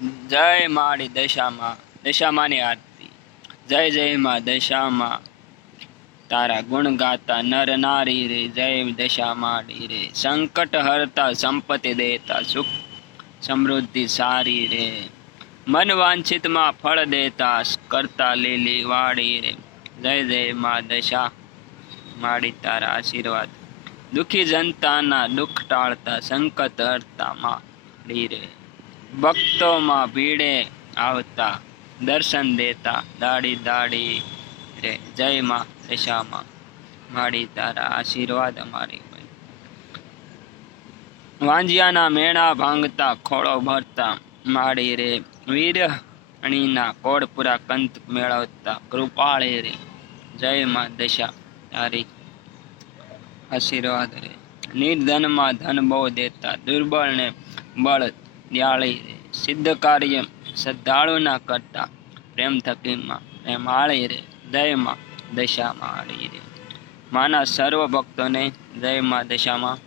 જય માડી દશામાં દશામાની આરતી। જય જય માં દશામાં તારા ગુણ ગાતા નર નારી રે। જય દશા માડી રે। સંકટ હરતા સંપત્તિ દેતા સુખ સમૃદ્ધિ સારી રે। મન વાંછિત માં ફળ દેતા કરતા લીલી વાડી રે। જય જય માં દશા માડી તારા આશીર્વાદ દુખી જનતાના દુઃખ ટાળતા સંકટ હરતા માડી રે। ભક્તોમાં ભીડે આવતા દર્શન દેતા દાડી દાડી રે। જય માં દશામાં માડી તારા આશીર્વાદ અમારી। વાંજિયાના મેળા ભાંગતા ખોળો ભરતા માડી રે। વીર અણીના કોડપુરા કંત મેળવતા કૃપાળી રે। જય માં દશા તારી આશીર્વાદ રે। નિર્ધનમાં ધન બહુ દેતા દુર્બળ ને બળ દયાળી રે। સિદ્ધ કાર્ય શ્રદ્ધાળુ ના કરતા પ્રેમ થકી માં પ્રેમાળી રે। જય માં દશા માડી રે। માના સર્વ ભક્તોને જય માં દશામાં